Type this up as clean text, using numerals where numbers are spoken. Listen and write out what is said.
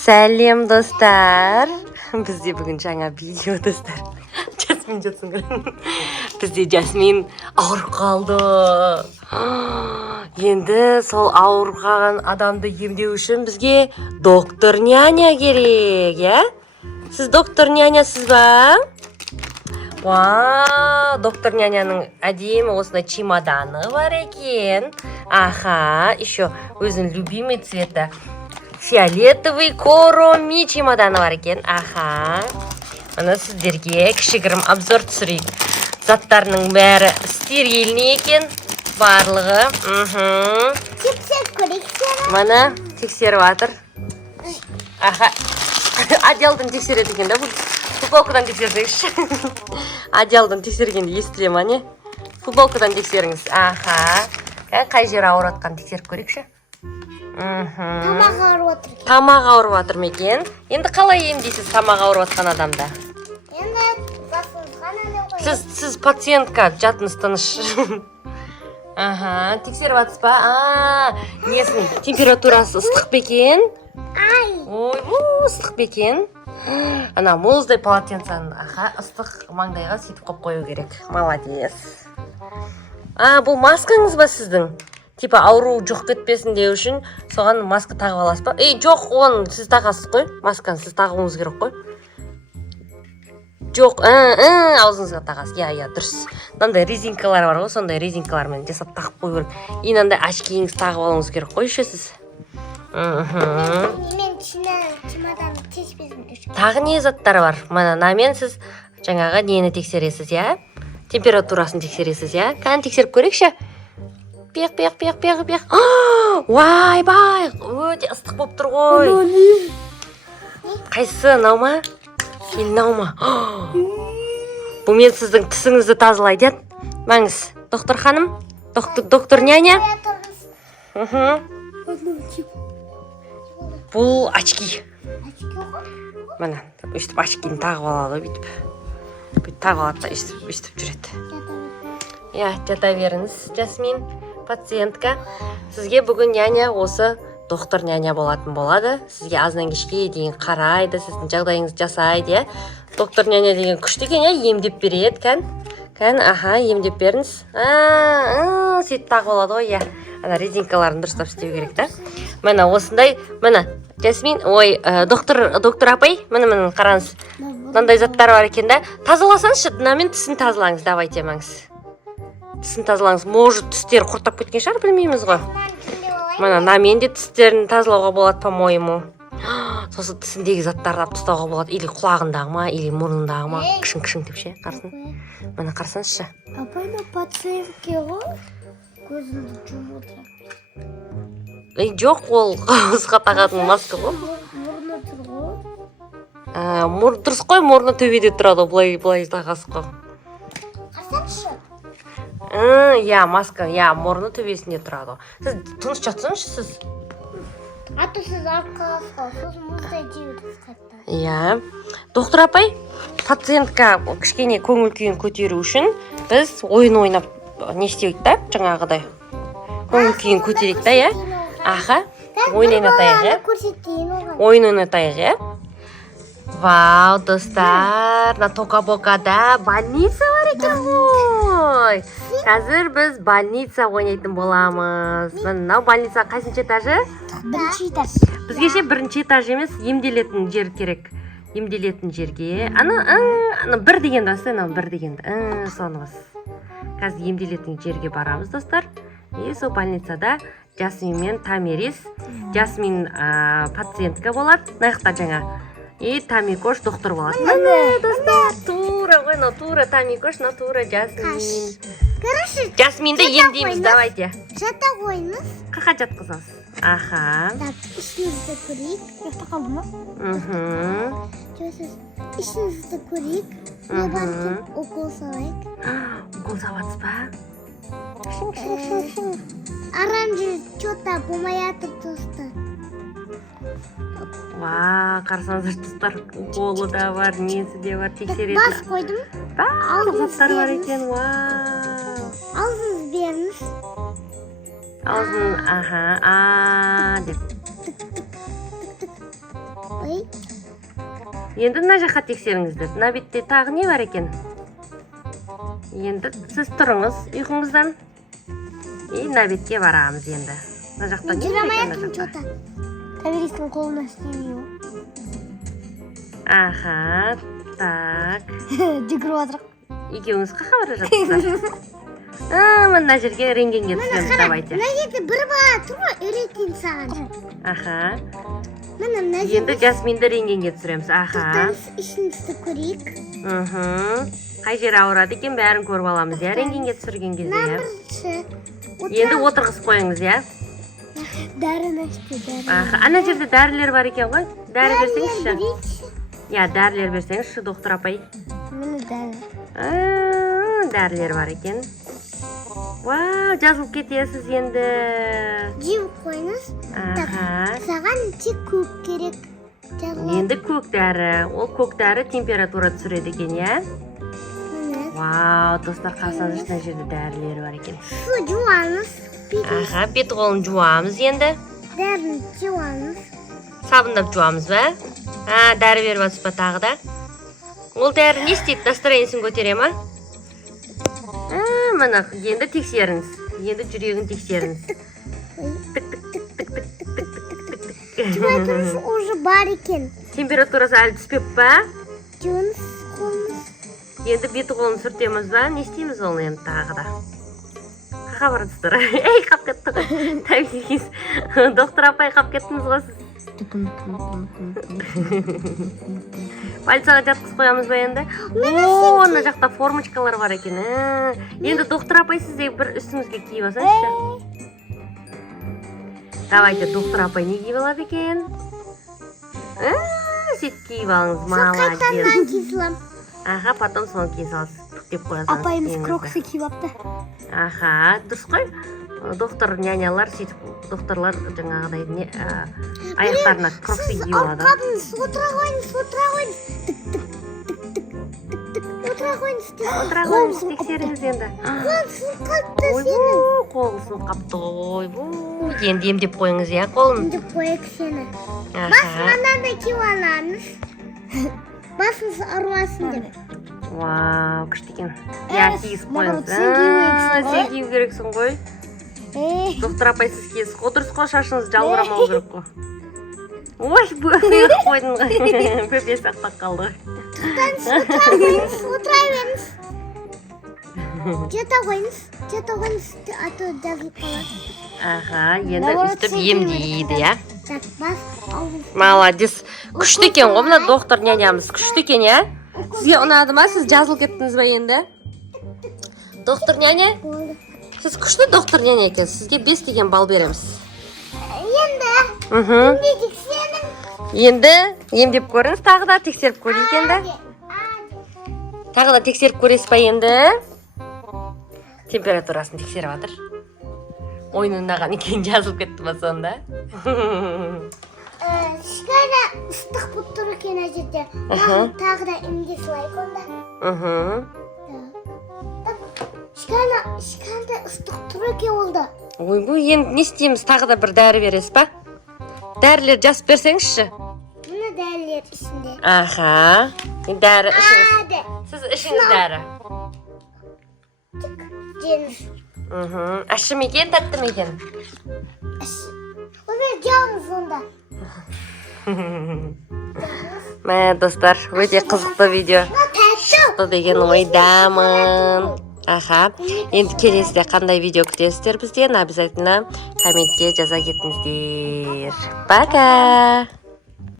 Сәлем достар. Бізде бүгін жаңа видео достар. Жасмин жатсын. Бізде Жасмин ауырып қалды. Енді сол ауырған адамды емдеу үшін бізге доктор няня керек, я? Сіз доктор нянясыз ба? Вау, доктор няняның әдемі осындай чемоданы бар екен. Аха, еще өзінің любимый цвета. Фиолетовый короми чемоданы бар екен. Аха. Мына сіздерге кішігірім обзор түсірейік. Заттарының бәрі стерильный екен. Барлығы. Мына тексеріп жатыр. Аха. Одеялдан тексереді екен да бұл. Футболкадан тексерсеңізші. Одеялдан тексергенде естіле ма не? Футболкадан тексеріңіз. Аха. Қай жер ауырып жатқанын тексеріп көрейікші. Тамақ ауырып отыр екен. Тамақ ауырып жатыр ма екен? Енді қалай емдейсіз тамақ ауырып жатқан адамда? Енді басыңызға нәле қойып. Сіз пациентка, жатыңыз тыныш. Аха, тексеріп жатсыз ба? Несін, температурасы ыстық па екен? Ой, ыстық па екен? Ана мұздай полотенцаны ыстық маңдайға сөйтіп қойып қою керек. Молодец. Бұл маскаңыз ба сіздің? Типа ауру жоқ кетпесін деу үшін соған маска тағып аласыз ба? Жоқ, оны сіз тағасыз қой. Масканы сіз тағуыңыз керек қой. Жоқ, аузыңызға тағасыз. Я, дұрыс. Мынандай резинкалар бар ғой, сондай резинкалармен жасап тағып қою керек. Мынандай очкиіңіз тағып алуыңыз керек қой, еще сіз. Мен чемоданды тексермесін үшін. Тағы не заттар бар? Мынамен сіз жаңағы нені тексересіз, я? Температурасын тексересіз, я? Кәні тексеріп көрейікші? Пиқ. Вай, өте ыстық болып тұр ғой. Қайсысы, нау ма? Или нау ма? Бұл мен сіздің тісіңізді тазалайды, ет? Маңыз, доктор ханым? Доктор няня? Бұл очки. Мәна, өйстіп очкині тағып алады, бүйтіп. Бүйтіп тағып алады да, өйстіп жүреді. Я, жата беріңіз, Жасмин. Пациентка, сізге бүгін няня осы доктор няня болатын болады. Сізге азынан кешке дейін қарайды, сіздің жағдайыңызды жасайды, я? Доктор няня деген күшті екен, я? Емдеп береді, кән, емдеп беріңіз. Сөйтіп тағып алады ғой, я? Ана резинкаларын дұрыстап істеу керек, та? Мәна осындай, мәна, Жасмин, доктор апай, мәна қараңыз. Мынандай заттар бар екен, да? Тазаласаңызшы, дынамен тісін тазалаңыз, давайте маңыз. Тісін тазалаңыз. Может, тістері құртап кеткен шығар, білмейміз ғой. Мына намен де тістерін тазалауға болады, по-моему. Сосын тісіндегі заттарды алып тастауға болады. Или құлағындағы ма, или мұрнындағы ма. Кішің деп ше, қарсын. Мына қарсаңызшы. Апайна пациентке ғой көзіңді жұмып отырады. Жоқ, ол қауызға тағатын маска ғой. Мұрны тұр ғой. Дұрыс қой, мұрны төбеде тұрады, былай тағасыз қой. Қарсаңызшы. Я, маска, я, мұрны төбесінде тұрады. Сіз тыныш жатсаңызшы сіз. Аты сіз арқаласқа, сосын мұздай жеуді қайтта. Я. Доктор апай, пациентка кішкене көңіл күйін көтеру үшін біз ойын ойнап не істейік та, жаңағыдай. Көңіл күйін көтерейік та, я? Аха, ойын ойнатайық, я? Ойын ойнатайық, я? Вау, достар, на Тока-Бокада больница бар екен ғой. Қазір біз больница ойнайтын боламыз. Мынау больница қайсыншы этажы? Бірінші этаж. Бізгеше бірінші этаж емес, емделетін жер керек. Емделетін жерге. Аны бір дегенді басты, бір дегенді. Соны бас. Қазір емделетін жерге барамыз, достар. Сол больницада Жасмин мен Тамирис. Жасмин пациентка болады. Наяқта жаңа. Тамикош доктор болады. Достар, тура ғой, тура Тамикош, тура Жасмин. Короче, Жасминді емдейміз, давайте. жата қойыңыз. Қақа жатқызасыз. Аха. Ішіңізді көрейік. Жоқта қалды ма? Ішіңізді көрейік. Не бар екен, укол салайық. Укол саласыз ба? Оранжевый что-то болмайатыр достар. Қарсаңыздар достар, уколы да бар, несі де бар, тексереді. Бас қойдым. Заттар бар екен, Аузыңыз беріңіз. Аузын, деп. Ой. Енді мына жаққа тексеріңіздер. Мына бетте тағы не бар екен? Енді сіз тұрыңыз ұйқыңыздан. Мына бетке барамыз енді. Мына жақта не бар екен? Жүремаяқым что-то. Тәуелестің қолына істемейо. Аха, так. Жүгіріп отырық. Екеуіңіз қақа бара жатсыздар? Мына жерге рентгенге түсеміз, давайте. Мына жерде бір бала тұр ғой, үйретейін саған. Аха. Мына Енді жерде Жасминді рентгенге түсіреміз. Аха. тоқтаңыз, ішіңізді көрейік. Қай жері ауырады екен, бәрін көріп аламыз, иә, рентгенге түсірген кезде, иә. Бірінші. Енді отырғызып қойыңыз, иә. Дәріні ішті, дәрі. Аха, ана жерде дәрілер бар екен ғой. Дәрі берсеңізші. Берейікші. Иә, дәрілер берсеңізші, доктор апай. Міне дәрі. Дәрілер бар екен. Вау, жазылып кетесіз енді. Жеп қойыңыз. Аха. Саған тек көк керек. Енді көк дәрі. Ол көк дәрі температура түсіреді екен, иә? Міне. Вау, достар, қарасаңыз мына жерде дәрілер бар екен. Су жуамыз. Аха, бет қолын жуамыз енді. Дәріні жуамыз. Сабындап жуамыз ба? Дәрі беріп жатсыз ба тағы да? Ол дәрі не істейді? Настроениесін көтере ма? Мына, енді тексеріңіз. Енді жүрегін тексеріңіз. Температурасы уже бар екен. Температурасы әлі түспеп па? Жуыңыз қолыңыз. Енді беті қолын сүртеміз ба? Не істейміз оны енді тағы да? Қақа баратсыздар. Ей, қап кетті ғой. Тәуекеліңіз. Доктор апай қап кеттіңіз ғой сіз. Больницаға жатқызып қоямыз ба енді? Ана жақта формочкалар бар екен. Енді доктор апай сізде бір үстіңізге киіп алсаңызшы. Давайте, доктор апай не киіп алады екен? Сөйтіп киіп алыңыз, молодец. Қайтадан киіп салам. Аха, потом соны кие саласыз. Бүктеп қоясыз. Апайымыз кроксы киіп апты. Аха, дұрыс қой. Доктор нянялар сөйтіп, докторлар жаңағыдай не аяқтарына кроксы киіп алады. Қабыңыз, отыра қойыңыз, отыра қойыңыз. Отыра қойыңыз. Отыра қойыңыз, тексеріңіз енді. Қолсың қапты сені. Қолысын қапты ғой. Енді емдеп қойыңыз, иә, қолын. Емдеп қойық сені. Аха. Басыңнан да киіп аламыз. Басыңыз аруасын деп. Вау, күшті екен. Я киіз қойыңыз. Сен кию керексің ғой. Доктор апай сіз киіз. Отырыс қой, шашыңыз жалбырамау керек қой. Ой, бөліп қойдың ғой. Бөпесі ақтап қалды ғой. Тоқтаңыз, отыра беріңіз. Жата қойыңыз, а то жазылып қалады. Аха, енді үстіп емдейді, иә? Так, бас, ауыз. Молодец. Күшті екен ғой, мына доктор нянямыз. Күшті екен, иә? Сізге ұнады ма? Сіз жазылып кеттіңіз ба енді? Доктор няня? Болды. Сіз күшті доктор няня екенсіз. Сізге 5 деген балл береміз. Енді, емдедік сенің. Енді емдеп көріңіз, тағы да тексеріп көрейік енді. Тағы да тексеріп көресіз ба енді? Температурасын тексеріп жатыр. Ойын ойнаған екен, жазылып кетті ма сонда? Шкала ыстық болып тұр екен әжетте. Тағы да емде салайық онда. Шкалда ыстық тұр екен олда. Ойбай, енді не істейміз? Тағы да бір дәрі бересіз ба? Дәрілер жазып берсеңізші. Мына дәрілер ішінде. Аха. Дәрі ішіңіз. Сіз ішіңіз дәрі. Жеңіз. Ашы ма екен, тәтті ме екен? Оны жауыңыз онда. Мә, достар, өте қызықты видео шықты деген ойдамын. Аха, енді келесіде қандай видео күтесіздер бізден, обязательно комментте жаза кетіңіздер. Пока!